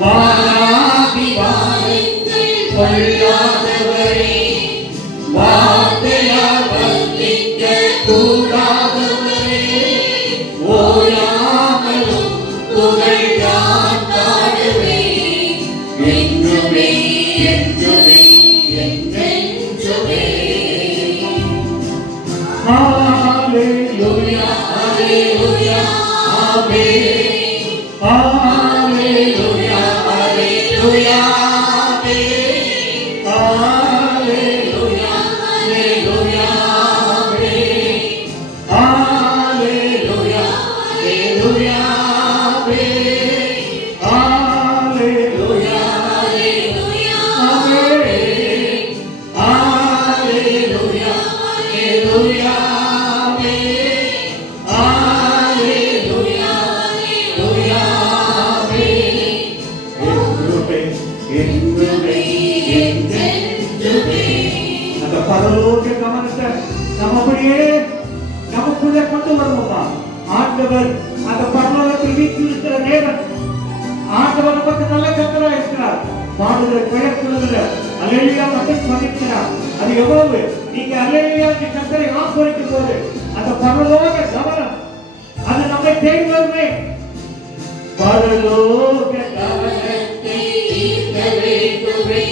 வாராதி வாருங்கள் கொள்ளாதவரே, வார்த்தையால் வந்திக்க கூடாதவரே, ஓயாமலும் புகழ் நான் பாடுவேன், என்றுமே என்றுமே என்றென்றுமே. ஹalleluya ஹalleluya ஆமென், ஹalleluya ஹalleluya ஆமென், ஹalleluya ஹalleluya ஆமென், ஹalleluya ஹalleluya ஆமென், ஹalleluya ஹalleluya ஆமென், ஹalleluya ஹalleluya பரலோக கவனத்தை நம்ம அப்படியே நமக்குள்ளே கொண்டு வருவோமா? ஆண்டவர் அந்த பரலோகத்தில் வீற்றிருக்கிற தேவன், ஆண்டவர் நமக்கு நல்ல கர்த்தரா இருக்கிறார். பாடுகிற பெயர்க்குள்ள அல்லேலூயா மட்டும் மகிழ்கிறார். அது எவ்வளவு நீங்க அல்லேலூயா கர்த்தரை ஆசீர்வதிக்கும் போது அந்த பரலோக கவனம் அது நம்மை தேடி வருமே. பரலோக கவனத்தை ஈர்க்க வேண்டுமே,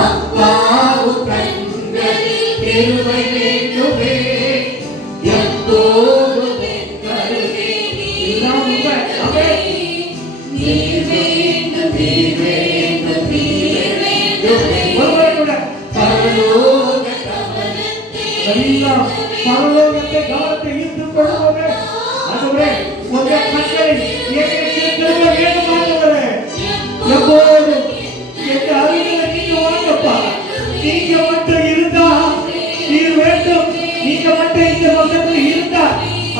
அப்பாவு கண்களில் கிருபை வேண்டுமே, எப்போதும் என் கருகே நீர் வேண்டும் நீர் வேண்டும் நீர் வேண்டுமே. பரலோக கவனத்தை பரலோகத்தை கவனத்தை ஈர்த்துக் கொள்வோமே. அதுவரை உங்கள் கண்களில் எனக்கு கிருபை வேண்டும் ஆண்டவரே, எப்போதும் என் அருகில் நீங்க வாங்கப்பா. நீங்க மட்டும் இருந்தா நீர் வேண்டும், நீங்க மட்டும் இந்த பக்கத்தில் இருந்தா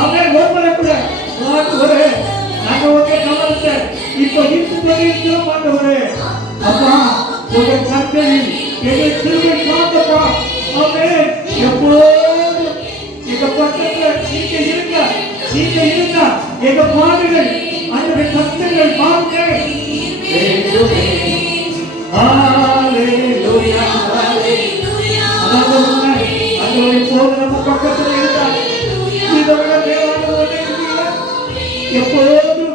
அவன் ஒருவரை கூட ஆண்டவரே நாங்க உங்க கவனத்தை இப்ப இருந்து கொண்டிருக்கிறோம் ஆண்டவரே. அப்பா உங்க கண்களில் எங்கள் திருவை காத்தப்பா. அவன் எப்போதும் எங்க பக்கத்துல நீங்க இருந்தா எங்க பாடுகள் அந்த கஷ்டங்கள் மாறுங்க. ஹalleluya ஹalleluya அதுவரை போது நம்ம பக்கத்தில் இருந்தார். இதோட தேவாலயத்தை எப்போதும்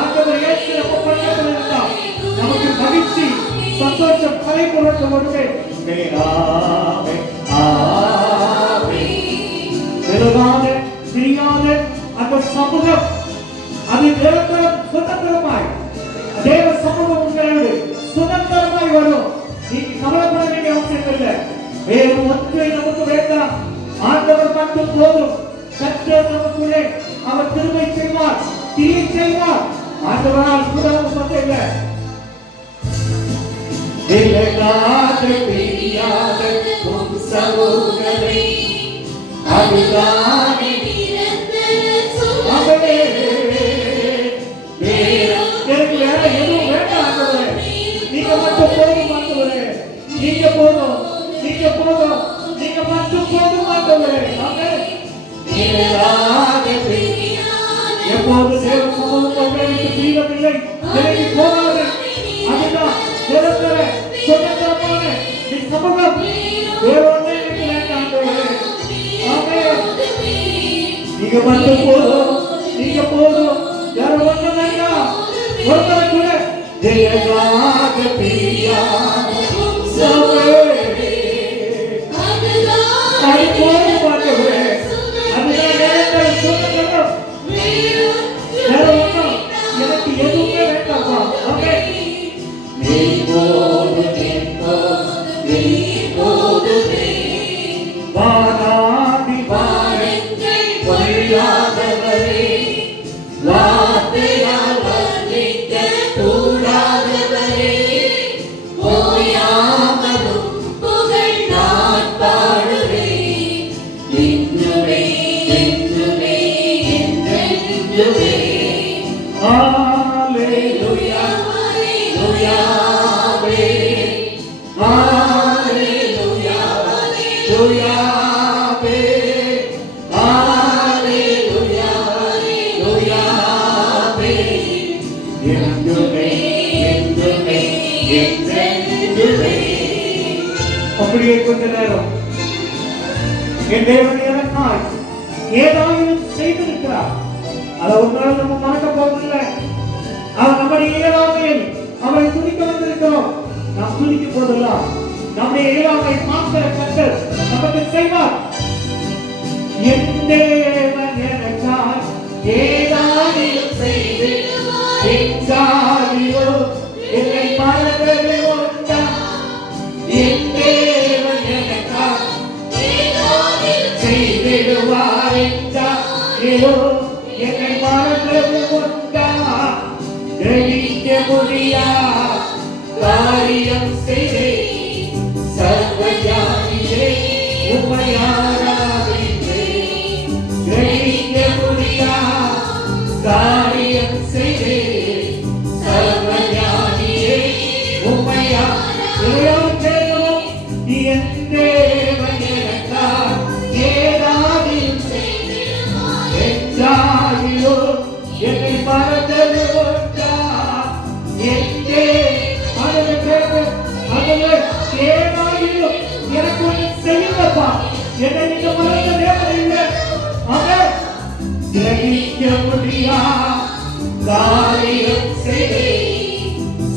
ஆண்டவர் இயேசு நம்ம பக்கத்தில் இருந்தார். நமக்கு மகிழ்ச்சி சந்தோஷம் கலை புரட்ட வருமே. ஆமென் ஆமென். பெருகாத பிரியாத அந்த சமூகம் அது நிரந்தரம் சுதந்திரமாய் தேவ சமூகம் உங்களோடு சுதந்திரமாய் வரும். நீங்க கவலைப்பட வேண்டிய அவசியம் இல்லை. வேறு ஒன்றை நமக்கு வேண்டாம். ஆண்டவர் மட்டும் போதும். கர்த்தர் நமக்குள்ளே அவர் திருமை செய்வார், கிரியை செய்வார். ஆண்டவரால் கூட நமக்கு இல்லை. விலகாத பிரியாத உன் சமூகமே அதுதானே நிரந்தர சுகமே. எதுவும் வேண்டாம். நீங்க மட்டும் போதும் ஆண்டவரே. நீங்க போதும் நீங்க போதும் நீங்க மட்டும் போதும் ஆண்டவரே. எப்போது தேவ சமூகத்தை விட்டு பிரியவில்லை விலகி போகாது. அதுதான் நிரந்தர சுதந்திரமான சமூகம். வேறொன்னே எனக்கு வேண்டாம் ஆண்டவரே. நீங்க மட்டும் போதும் நீங்க போதும் வேற ஒண்ணு வேண்டாம். ஒருத்தரை கூட விலகாத பிரியாத சமூகமே அது போதும் ஆண்டவரே. அதுதான் நிரந்தர சுதந்திரம். வேற ஒண்ணும் எனக்கு எதுவுமே வேண்டாம்ப்பா. நீ போதுமே வாராதி வாருங்கள் கொள்ளாதவரே, வார்த்தையால் வந்திக்க கூடாதவரே, ஓயாமலும் புகழ் நான் பாடுவேன், என்றுமே என்றுமே என்றென்றுமே. அப்படியே கொஞ்ச நேரம் என் தேவன் எனக்காய் ஏதாவது செய்திருக்கிறார். அதை ஒரு நாள் நம்ம மறக்க போவதில்லை. அவர் நம்முடைய இயலாமையில் அவரை துதிக்க வந்திருக்கிறோம். நாம் துதிக்க போதெல்லாம் நம்முடைய இயலாமை மாத்திர கர்த்தர் நமக்கு செய்வார். என் தேவன் எனக்காய் ஏதாவது செய்து எங்காதியோ என்னை மறந்தது உண்டா? என் தேவன் எனக்காய் செய்திடுவார் எங்காதியோ என்னை மறந்தது உண்டா? கிரகிக்க முடியா காரியம் செய்தே சர்வஞானியே உம்மை ஆராதிப்பேன். கிரகிக்க முடியா காரியம் செய்தே சர்வஞானியே உம்மை ஆராதிப்பேன். என் தேவன் எனக்காய் ஏதாவது எங்காதியோ என்னை மறந்தது உண்டா? என் ஏதாயிலும் எனக்கு ஒன்று செய்யுங்கப்பா. என்னை நீங்க மறந்த தேவன் இல்லை. அவர் கிரகிக்க முடியா காரியம் செய்தே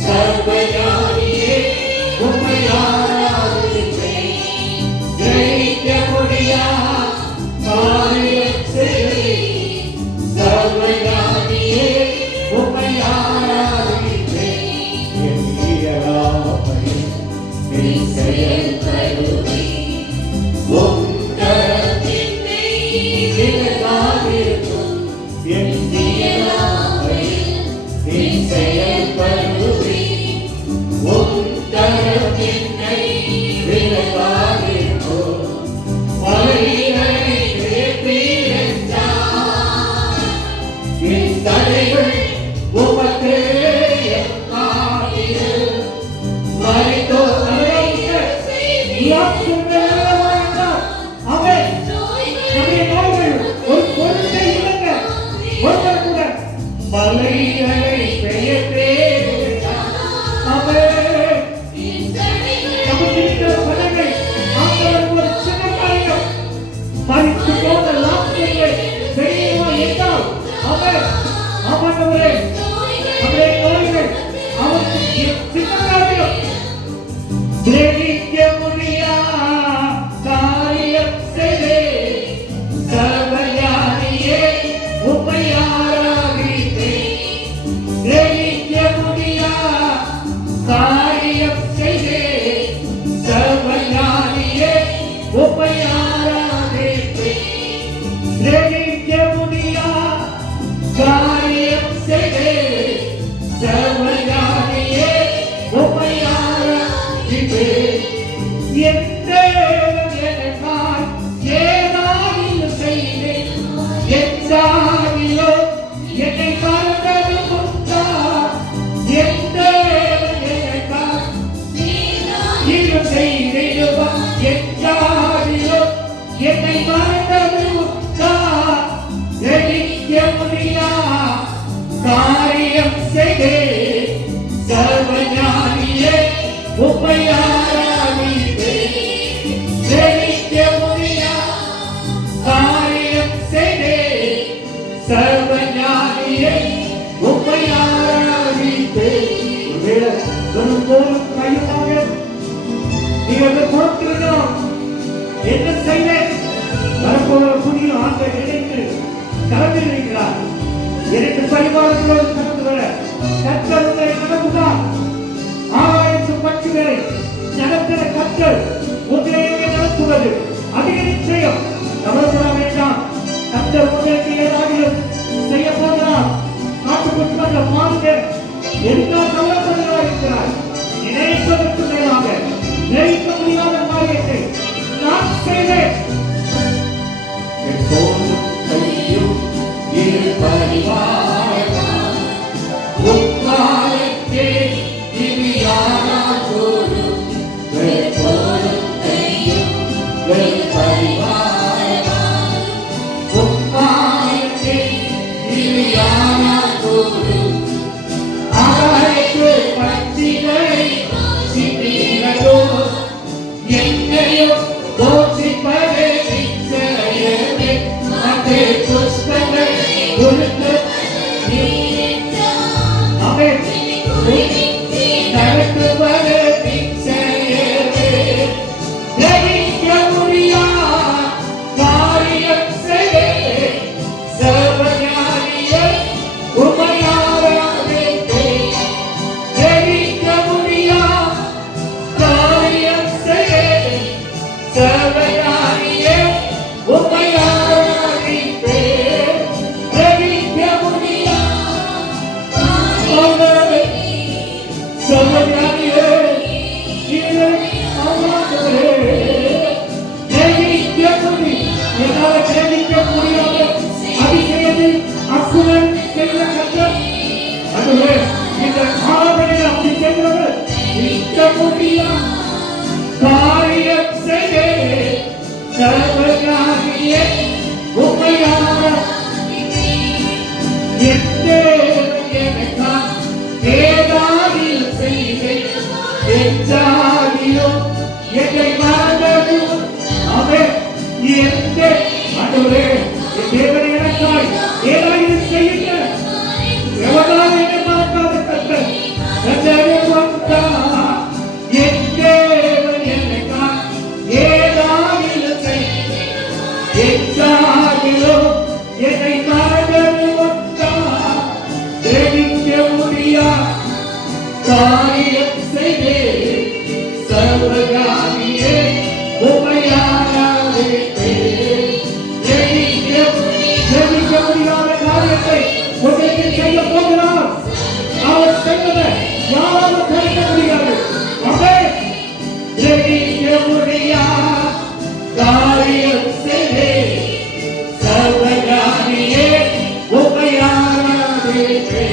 சர்வஞானியே உம்மை ஆராதிப்பேன். கிரகிக்க முடியா காரியம் செய்தே சர்வஞானியே உம்மை ஆராதிப்பேன். என் இயலாமையில் நீ செயல்படுவே உம் கரத்தினை விலகாதிருக்கும். என் இயலாமையில் நீ செயல்படுவே உம் கரத்தினை விலகாதிருக்கும். மலைகளை வேற்றிருந்தார் என் தடைகள் உமக்கு மலைகளை பெயர்த்தே மறித்து போன லாபங்களை செய்யுமா என்றால் அவர் அவனவரே அவருடைய நோய்கள் அவருக்கு சின்னக்காரியம் கிரகிக்க முடியா காரியம் செய்தே சர்வஞானியே உம்மை ஆராதிப்பேன். கிரகிக்க முடியா காரியம் செய்தே சர்வஞானியே உம்மை ஆராதிப்பேன். கிரகிக்க முடியா காரியம் செய்தே சர்வஞானியே உம்மை ஆராதிப்பேன். என் தேவன் எனக்காய் ஏதாவது செய்தேன் எங்காதிலோ என்னை மறந்தது உண்டா? என் தேவன் எனக்காய் இது செய்திடுவார் எங்காதிலோ என்னை மறந்தது உண்டா? கிரகிக்க முடியா காரியம் செய்தே சர்வஞானியே உம்மை ஆராதிப்பேன். கிரகிக்க முடியா காரியம் செய்தே சர்வஞானியே உம்மை ஆராதிப்பேன். ஒருவேளை ஒருபோதும் கையுமாக நீங்கள் பொறுத்திருக்கிறோம். என்ன செய்வேன்? வரப்போகிற புதிய ஆண்டை நினைத்து கலந்து இருக்கிறார். இரண்டு பரிமாணங்களோடு கடந்து வர கர்த்தர் உங்களை நடத்துகிறார். ஆகாயத்து பட்சிகளை நடத்தின கர்த்தர் உங்களை நடத்துவது அதிக நிச்சயம். கவலைப்பட வேண்டாம். கர்த்தர் உங்களுக்கு ஏதாவது செய்ய போகிறார். காட்டுக்குட்பட்ட மாறுங்க எல்லாம் கவலைப்படுகிறார் இருக்கிறார். நினைப்பதற்கு மேலாக நினைக்க முடியாத காரியத்தை நான் செய்வேன். எப்போதும் கையும் இரு பரிவாரமாய் உட்காரத்தே திவ்யாராதோடும் எப்போதும் கையும் இரு பரிவாரமாய் உட்காரத்தே திவ்யாராதோடும் ஆமென். நடத்துவது நிச்சயமே. ஜெயிக்க முடியா காரியம் செய்ய சர்வஞானியே உம்மை ஆராதிப்பேன். ஜெயிக்க முடியா காரியம் செய்ய சர்வஞானியே உம்மை ஆராதிப்பேன். ஜெயிக்க முடியா சர்வஞானியே என்னால் ஜெயிக்க முடியாத அதிசயத்தை அசுரன் செய்த கர்த்தர். அதுவே இந்த காலவெளியில் அப்படி செய்கிறவர் ஜெயிக்க முடியா காரியம் செய்த சர்வஞானியே உம்மை ஆராதிப்பேன். என் தேவன் எனக்காக ஏதாவில் செய்தேன். எச்சாகியோ என்னை மறந்ததும் அவன் எந்த ஆண்டவரே என் தேவன் எனக்காய் ஏதாவில் செய்யுங்க. எவனாலும் என்னை மறக்காத கர்த்தர் கர்த்தரே வந்தார். என் தேவன் எனக்காய் ஏதாவில் செய்தேன். எச்சாகியோ என்னை மறந்ததும் வந்தார். ஜெயிக்க முடியா காரியம் செய்தே சர்வஞானியே உம்மை ஆராதிப்பேன். ஜெயிக்க முடியாத காரியத்தை உங்களுக்கு செய்ய போகிறார். அவர் செய்வதை யாராலும் தடுக்க முடியாது. ஆமென். ஜெயிக்க முடியா காரியம் செய்தே சர்வஞானியே உம்மை ஆராதிப்பேன்.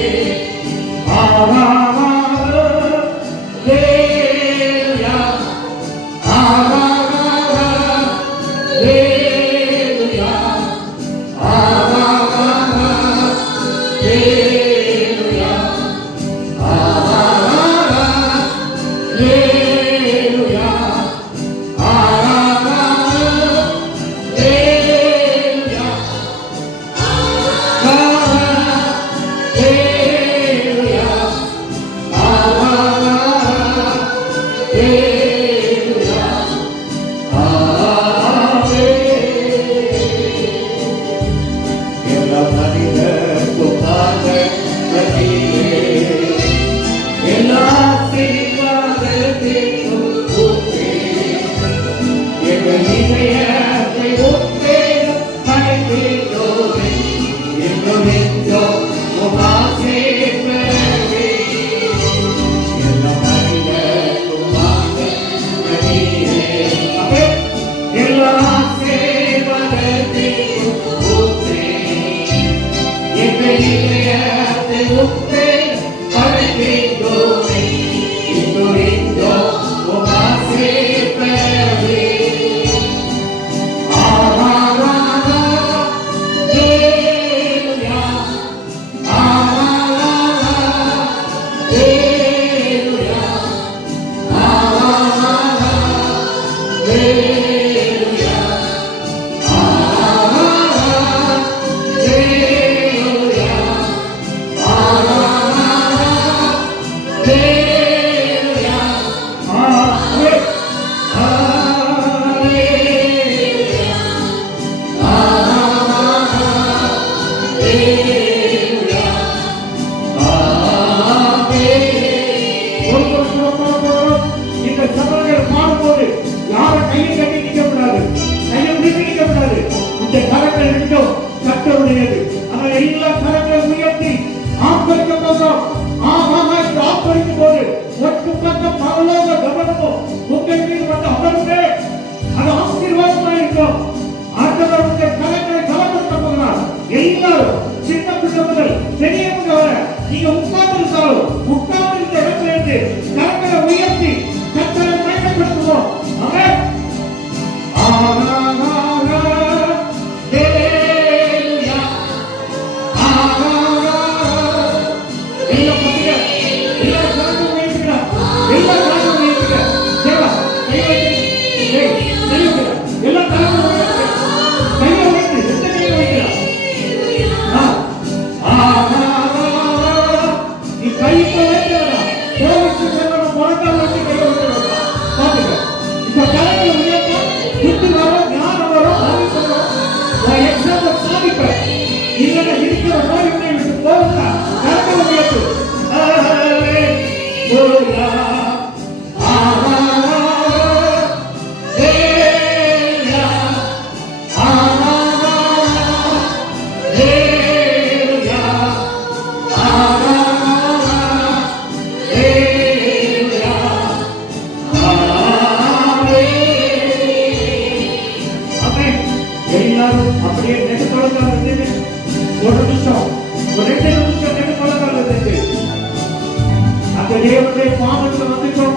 தேவனுடைய பாதத்துல வந்துட்டோம்.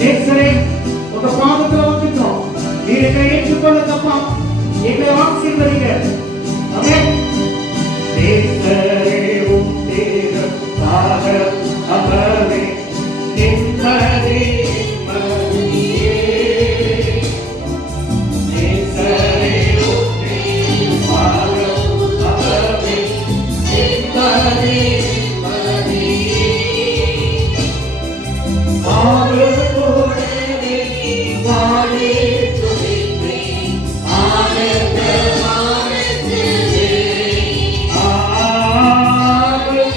நேசரே உங்க பாதத்துல வந்துட்டோம். நீர் எங்களை ஏற்றுக்கொள்ளுங்கப்பா, எங்களை ஆசீர்வதிங்க. ஆமென். நேசரே உம் தேவன் பாதம் அமர்வே நிம்மதி நிம்மதியே. நேசரே உம் தேவன் பாதம் அமர்வே நிம்மதி நிம்மதியே. ஆறுதலோடே வாழே துதிப்பேன் ஆனந்தமானதிலே. ஆறுதலோடே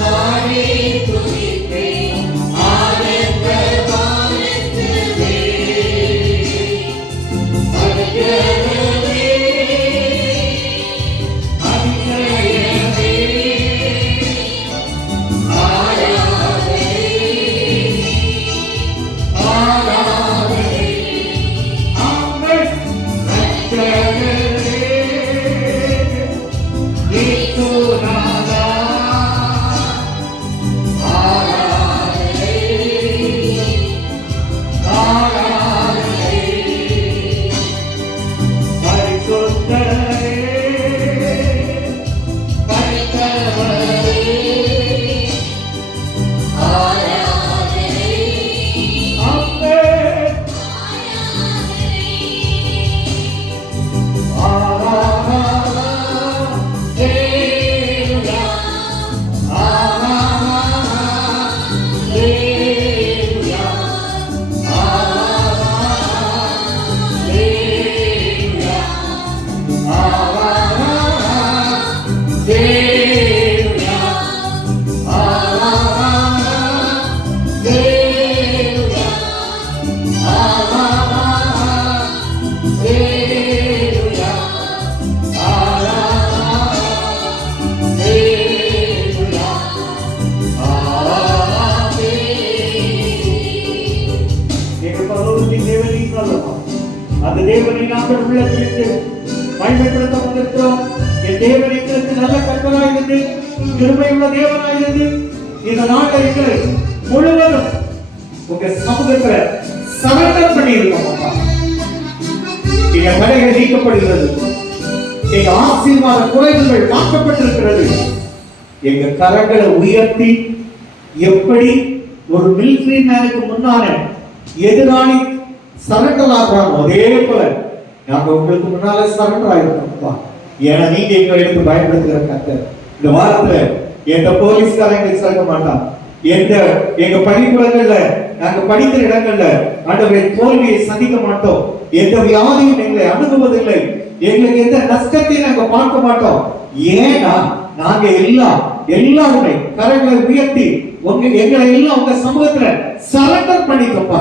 வாழே துதிப்பேன் ஆனந்தமானதிலே. அதிகமே அதிசயமே அந்த தேவனை நாங்கள் உள்ளத்திற்கு பயன்படுத்த வந்திருக்கிறோம். என் தேவன் எங்களுக்கு நல்ல கர்த்தராயிருந்து கிருபையுள்ள தேவனாயிருந்து இந்த நாட்டை எங்களை முழுவதும் உங்க சமூகத்துல சரண்டர் பண்ணி இருக்கோம். எங்க கடைகள் நீக்கப்படுகிறது, எங்க ஆசீர்வாத குறைகள் மாற்றப்பட்டிருக்கிறது. எங்க கரங்களை உயர்த்தி எப்படி ஒரு மிலிட்டரி மேனுக்கு முன்னால எதிராளி சரண்டர் ஆகிறாங்க, அதே போல நாங்க உங்களுக்கு முன்னால சரண்டர் ஆயிருக்கோம். ஏன்னா நீங்க எங்களுக்கு பயன்படுத்துகிற கர்த்தர். இந்த வாரத்துல எந்த போலீஸ்காரங்க சொல்ல மாட்டான், எங்க பள்ளிக்கூடங்கள்ல நாங்க படிக்கிற இடங்கள்ல ஆண்டவரே தோல்வியை சந்திக்க மாட்டோம், எந்த வியாதியும் எங்களை அணுகுவதில்லை, எங்களுக்கு எந்த நஷ்டத்தையும் நாங்க பார்க்க மாட்டோம். ஏன்னா நாங்க எல்லாருமே கரங்களை உயர்த்தி எங்களை எல்லாம் உங்க சமூகத்துல சரண்டர் பண்ணிட்டோம்ப்பா.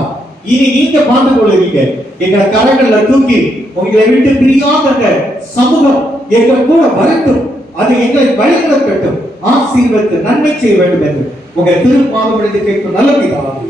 இனி நீங்க பார்த்து கொள்ளுவீங்க. எங்களை கரங்கள்ல தூக்கி உங்களை விட்டு பிரியாத சமூகம் எங்க கூட வரட்டும், அது எங்களை வழிநடத்தட்டும், ஆசீர்வதித்து நன்மை செய்ய வேண்டும் என்று உங்க திருப்பாதம் கேட்கும் நல்ல பிதாவே.